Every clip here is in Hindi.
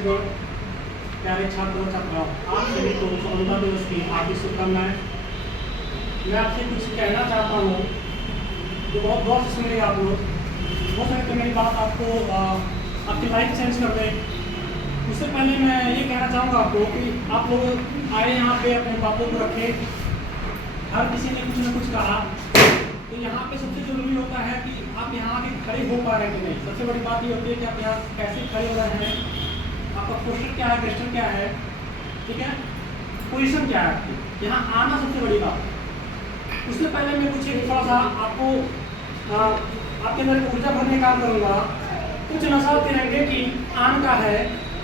छत्तीसगढ़, प्यारे छात्र छात्राओं, आप सभी को स्वतंत्रता दिवस की हार्दिक शुभकामनाएं। मैं आपसे कुछ कहना चाहता हूँ जो बहुत गौर से सुनिए आप लोग। हो सकता है मेरी बात आपको आपकी लाइफ चेंज कर दे। उससे पहले मैं ये कहना चाहूँगा आपको कि आप लोग आए यहाँ पे अपने बातों को रखे। हर किसी ने कुछ ना कुछ कहा, तो यहाँ पे सबसे जरूरी होता है कि आप यहाँ आके खड़े हो पा रहे हैं कि नहीं। सबसे बड़ी बात ये होती है कि आप यहाँ कैसे खड़े हो रहे हैं, आपका पोस्टर क्या है, गेस्टर क्या है, ठीक है, पोजीशन क्या है आपकी, यहाँ आना सबसे बड़ी बात है। उससे पहले मैं कुछ थोड़ा सा आपको आपके अंदर ऊर्जा भरने का काम करूँगा। कुछ नशा तिरंगे की आन का है,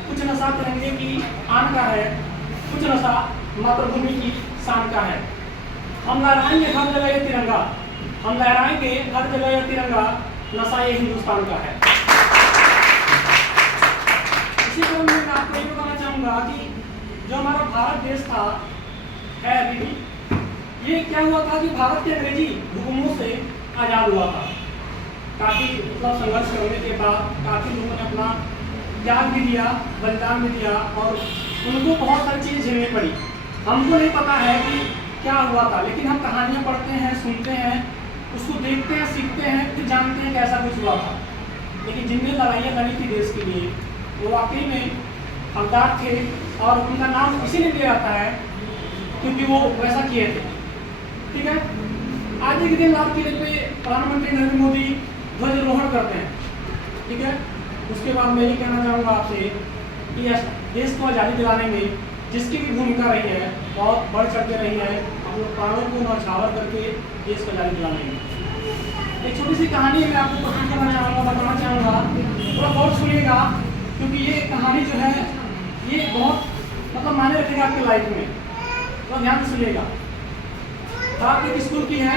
कुछ नशा तिरंगे की आन का है, कुछ नशा मातृभूमि की शान का है। हम लहराएंगे हर जगह ये तिरंगा, हम लहराएंगे हर जगह ये तिरंगा, नशा ये हिंदुस्तान का है। इसी क्रम में मैं आपको ये बताना चाहूँगा कि जो हमारा भारत देश था है अभी भी, ये क्या हुआ था कि भारत के अंग्रेजी हुकुमों से आज़ाद हुआ था। काफ़ी मतलब संघर्ष करने के बाद काफ़ी लोगों ने अपना त्याग भी दिया, बलिदान भी दिया और उनको बहुत सारी चीज़ें झेलनी पड़ी। हमको नहीं पता है कि क्या हुआ था, लेकिन हम कहानियाँ पढ़ते हैं, सुनते हैं, उसको देखते हैं, सीखते हैं, फिर जानते हैं कि ऐसा कुछ हुआ था। लेकिन जिनने लड़ाइयाँ लड़ी थी देश के लिए, वो वाकई में हकदार थे और उनका नाम इसीलिए दिया जाता है क्योंकि वो वैसा किए थे। ठीक है, आज के दिन लाल किले पे प्रधानमंत्री नरेंद्र मोदी ध्वजारोहण करते हैं। ठीक है, उसके बाद मैं ये कहना चाहूँगा आपसे कि देश को आज़ादी दिलाने में जिसकी भी भूमिका रही है बहुत बढ़ चढ़ के रही है, हम लोग प्राणों को न्यौछावर करके देश को आज़ादी दिलाने में। एक छोटी सी कहानी मैं आपको प्रस्तुत करना चाहूँगा, बताना चाहूँगा, थोड़ा गौर सुनिएगा क्योंकि ये कहानी जो है ये बहुत मतलब मायने रखेगा आपकी लाइफ में, तो ध्यान से सुनिएगा। बात एक स्कूल की है।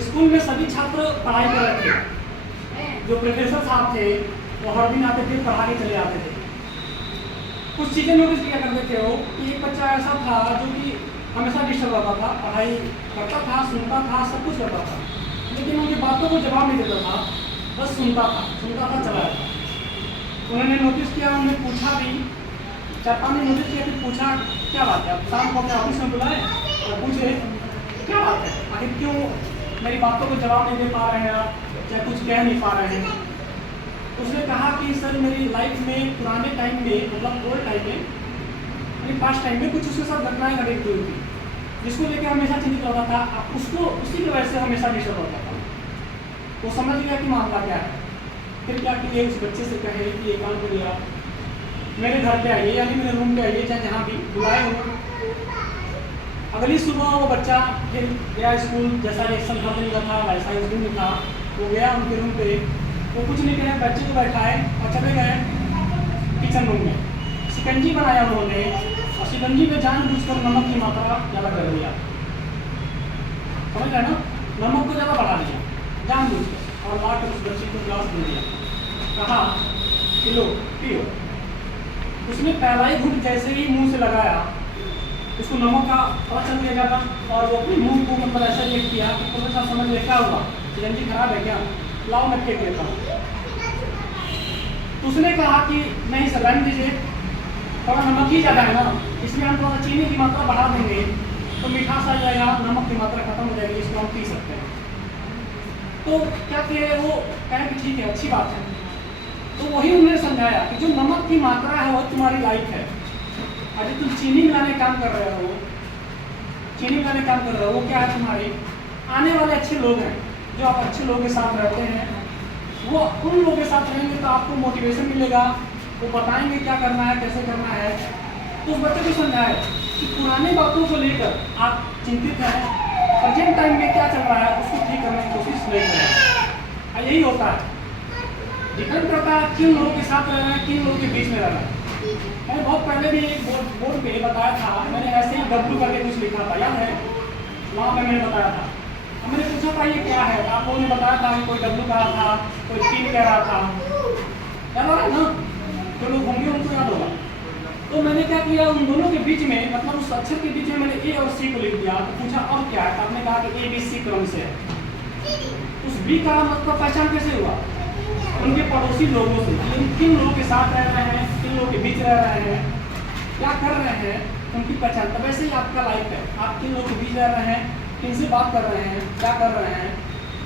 स्कूल में सभी छात्र पढ़ाई कर रहे थे। जो प्रोफेसर साहब थे वो हर दिन आते थे, पढ़ा के चले आते थे। कुछ चीज़ें नोटिस किया करते थे वो कि एक बच्चा ऐसा था जो कि हमेशा डिस्टर्ब रहता था, पढ़ाई करता था, सुनता था, सब कुछ करता था, लेकिन उनकी बातों को जवाब नहीं देता था, बस सुनता था, चला जाता। उन्होंने नोटिस किया, उन्होंने पूछा भी, 4-5 ने नोटिस किया, फिर पूछा क्या बात है। शाम को अपने ऑफिस में बुलाए और पूछे क्या बात है, आखिर क्यों मेरी बातों को जवाब नहीं दे पा रहे हैं आप, चाहे कुछ कह नहीं पा रहे हैं। उसने कहा कि सर मेरी लाइफ में पुराने टाइम में मतलब ओल्ड टाइम में यानी पास्ट टाइम में कुछ उसके साथ घटनाएं घटित हुई थी जिसको लेकर हमेशा चिंतित रहता था, उसको उसी की वजह से हमेशा डिस्टर्ब होता था। वो समझ गया कि मामला क्या है। फिर क्या किए, उस बच्चे से कहे कि ये काम करिए आप, मेरे घर पे आइए, यानी मेरे रूम पे आइए, चाहे जहाँ भी बुलाए हो। अगली सुबह वो बच्चा फिर गया स्कूल, जैसा रिएक्शन हर दिन का था वैसा इस दिन था। वो गया उनके रूम पे, वो कुछ नहीं कहे, बच्चे को बैठाए और चले गए किचन रूम में। शिकंजी बनाया उन्होंने और शिकंजी में जानबूझकर नमक की मात्रा ज़्यादा कर दिया। समझ रहे ना, नमक को ज़्यादा बढ़ा दिया जानबूझकर और लाकर उस बच्चे को ग्लास दे दिया, कहा कि लो पियो। उसने पहला ही घूंट जैसे ही मुंह से लगाया, उसको नमक का पता चल गया था और वो अपने मुंह को मतलब ऐसा रिएक्ट किया कि प्रोफेसर समझ लिया क्या हुआ, शिकंजी खराब है क्या, लाओ मैं फेंक देता हूँ। तो उसने कहा कि नहीं सर रहने दीजिए, थोड़ा नमक ही ज़्यादा है ना, इसमें हम थोड़ा चीनी की मात्रा बढ़ा देंगे तो मिठास आ जाएगा, नमक की मात्रा खत्म हो जाएगी, इसको हम पी सकते हैं। तो क्या किए, वो कहे कि ठीक है अच्छी बात है। तो वही उन्होंने समझाया कि जो नमक की मात्रा है वो तुम्हारी लाइफ है, और जो तुम चीनी मिलाने काम कर रहे हो, चीनी मिलाने काम कर रहे हो, वो क्या है तुम्हारे आने वाले अच्छे लोग हैं। जो आप अच्छे लोगों के साथ रहते हैं, वो उन लोगों के साथ रहेंगे तो आपको मोटिवेशन मिलेगा, वो बताएंगे क्या करना है, कैसे करना है। तो उस बच्चे को समझाए कि पुरानी बातों को लेकर आप चिंतित हैं, प्रेजेंट टाइम में क्या चल रहा है उसको ठीक करने की कोशिश नहीं करें। यही होता है, डिपेंड करता है किन लोगों के साथ रह रहे हैं, किन लोगों के बीच में रह रहे हैं। मैंने बहुत पहले भी एक बोर्ड पे बताया था, मैंने ऐसे ही डब्लू करके कुछ लिखा था, याद है, वहाँ पे मैंने बताया था। अब मैंने पूछा था ये क्या है, आप लोगों ने बताया था कि कोई डब्लू कहा था, कोई टीम कह रहा था, याद आ रहा है ना, जो लोग होंगे उनको याद होगा। तो मैंने क्या किया, उन दोनों के बीच में मतलब उस अक्षर के बीच में मैंने ए और सी को लिख दिया। तो पूछा अब क्या है, तो आपने कहा कि ABC क्रम से है। उस B का मतलब पहचान कैसे हुआ, उनके पड़ोसी लोगों से, किन लोगों के साथ रह रहे हैं, किन लोगों के बीच रह रहे हैं, क्या कर रहे हैं, उनकी पहचान। तो वैसे ही आपका लाइफ है, आप किन लोगों के बीच रह रहे हैं, किनसे बात कर रहे हैं, क्या कर रहे हैं,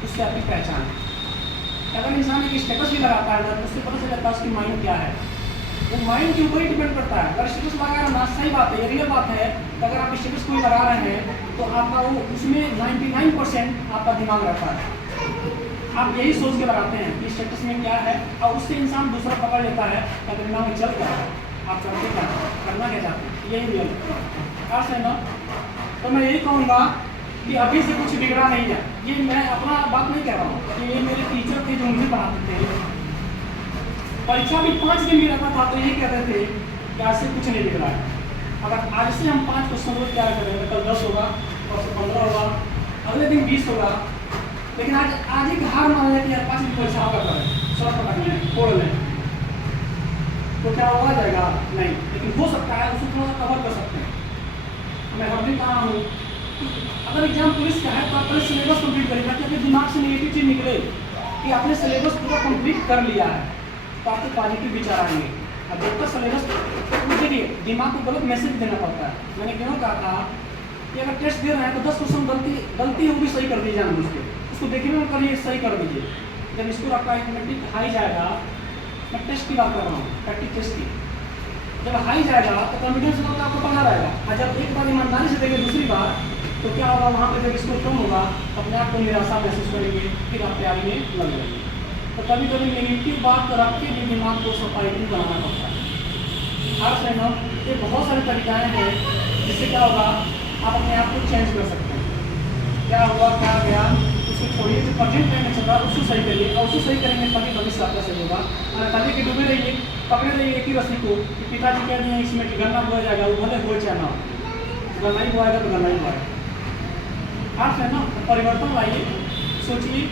उससे आपकी पहचान है। अगर इंसान एक स्टेटस भी लगाता है ना, तो उससे पता चल जाता है उसकी माइंड क्या है। वो माइंड के ऊपर ही डिपेंड करता है। अगर स्टेटस लगा रहा है, सही बात है, ये रियल बात है। तो अगर आप स्टेटस कोई लगा रहे हैं तो आपका वो उसमें 99% आपका दिमाग रहता है। आप यही सोच के लगाते हैं कि स्टेटस में क्या है, और उससे इंसान दूसरा पकड़ लेता है कि दिमाग में चल क्या है, आप करते क्या हैं, करना क्या चाहते हैं, यही रियल खास है ना। तो मैं यही कहूँगा कि अभी से कुछ बिगड़ा नहीं है। ये मैं अपना बात नहीं कह रहा हूँ, कि ये मेरे टीचर थे जो मुझे पढ़ाते थे। परीक्षा भी 5 दिन भी रहता था तो यही कहते थे कि आज से कुछ नहीं बिगड़ा है। अगर आज से हम 5 क्वेश्चन रोज क्या करेंगे, कल 10 होगा, परसों 15 होगा, अगले दिन 20 होगा। लेकिन आज एक हार मान लें कि यार 5 दिन परीक्षा होगा, करें सब पकड़ लें, छोड़ लें, तो क्या होगा जाएगा नहीं। लेकिन हो सकता है उसको थोड़ा सा कवर कर सकते हैं। मैं हर दिन कहा हूँ, अगर एग्जाम पुलिस का है तो आप पहले सिलेबस कंप्लीट करें, ताकि आपके दिमाग से नेगेटिव चीज़ निकले कि आपने सिलेबस पूरा कंप्लीट कर लिया है, तो आपके पॉजिटिव विचार आएंगे। अब जब तक सिलेबस, देखिए दिमाग को गलत मैसेज देना पड़ता है। मैंने क्यों कहा था कि अगर टेस्ट दे रहे हैं तो 10 क्वेश्चन गलती होगी, सही कर दीजिए जानबूझ के, उसको देखने में करिए, सही कर दीजिए। जब स्कोर आपका ऑटोमेटिक हाई जाएगा, मैं टेस्ट की बात कर रहा हूँ, प्रैक्टिस टेस्ट की, जब हाई जाएगा तो कॉन्फिडेंस लेवल आपको बढ़ा रहेगा। और जब एक बार ईमानदारी से देंगे दूसरी बार, तो क्या होगा, वहाँ पे जब स्कोर कम होगा तो अपने आप को निराशा महसूस करेंगे, फिर आप तैयारी में लग जाएंगे। तो कभी कभी नेगेटिव बात रख के भी दिमाग को सफाई बनाना पड़ता है। हर से ये बहुत सारे तरीकाएँ हैं जिससे क्या होगा, आप अपने आप को चेंज कर सकते हैं। क्या हुआ, क्या गया, उसको छोड़िए, जो प्रेजेंट टाइम में चल रहा है उसको सही करिए, और उसको सही करेंगे तभी भविष्य आपका सही होगा। और खाली के डूबे रहिए, पकड़े रहिए एक ही रस्सी को कि पिताजी कह दिए इसमें कि गन्ना बोया जाएगा, वो भले हो चाहे ना, गन्ना ही बोएगा तो गन्ना ही बोएगा। आप है ना, परिवर्तन लाइए, सोचिए।